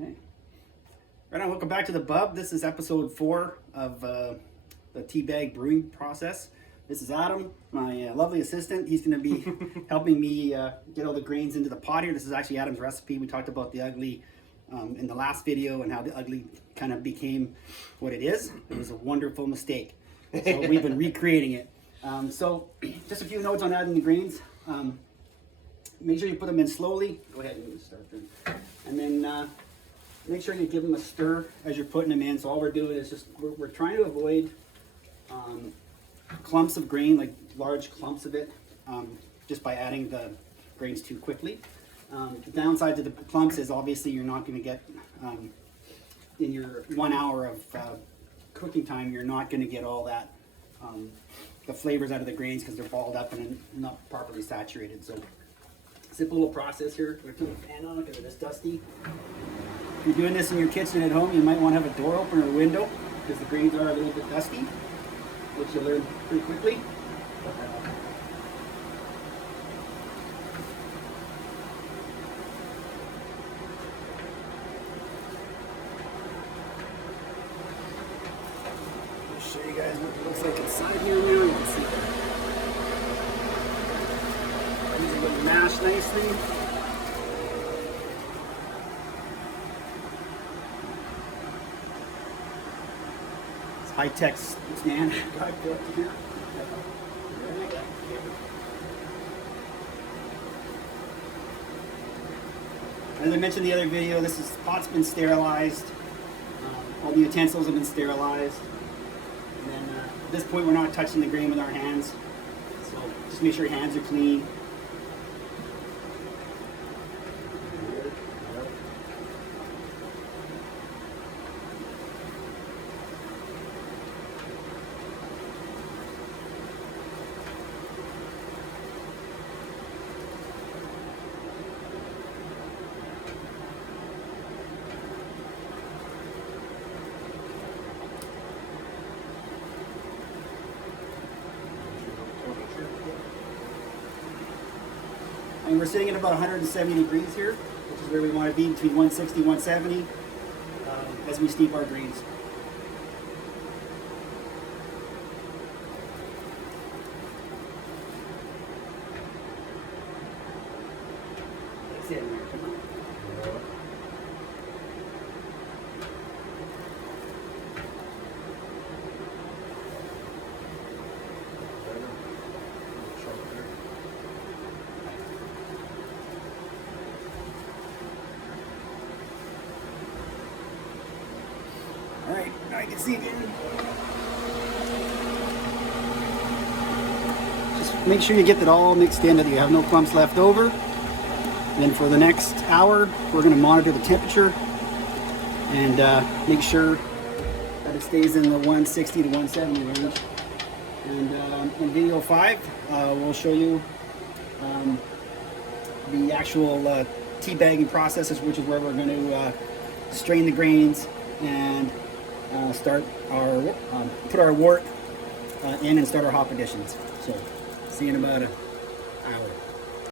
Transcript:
Okay. Right on, welcome back to the Bub. This is episode 4 of the tea bag brewing process. This is Adam, my lovely assistant. He's going to be helping me get all the grains into the pot here. This is actually Adam's recipe. We talked about the ugly in the last video and how the ugly kind of became what it is. It was a wonderful mistake. So we've been recreating it. So just a few notes on adding the grains. Make sure you put them in slowly. Go ahead and start there. And then make sure you give them a stir as you're putting them in. So all we're doing is just, we're trying to avoid clumps of grain, like large clumps of it, just by adding the grains too quickly. The downside to the clumps is obviously you're not going to get, in your 1 hour of cooking time, you're not going to get all that, the flavors out of the grains because they're balled up and not properly saturated. So simple little process here. We're going to turn the fan on because it is dusty. If you're doing this in your kitchen at home, you might want to have a door open or a window because the grains are a little bit dusty, which you'll learn pretty quickly. I'll show you guys what it looks like inside here now. You can see these are going to mash nicely. High-tech stand I built here. As I mentioned in the other video, this pot's been sterilized. All the utensils have been sterilized. And then at this point, we're not touching the grain with our hands. So just make sure your hands are clean. And we're sitting at about 170 degrees here, which is where we want to be, between 160 and 170, as we steep our grains. That's it, man. Come on. All right, now you can see again. Just make sure you get that all mixed in, that you have no clumps left over. And then for the next hour, we're going to monitor the temperature and make sure that it stays in the 160 to 170 range. And in video 5, we'll show you the actual tea bagging processes, which is where we're going to strain the grains and start our put our wort in and start our hop additions. So see you in about an hour.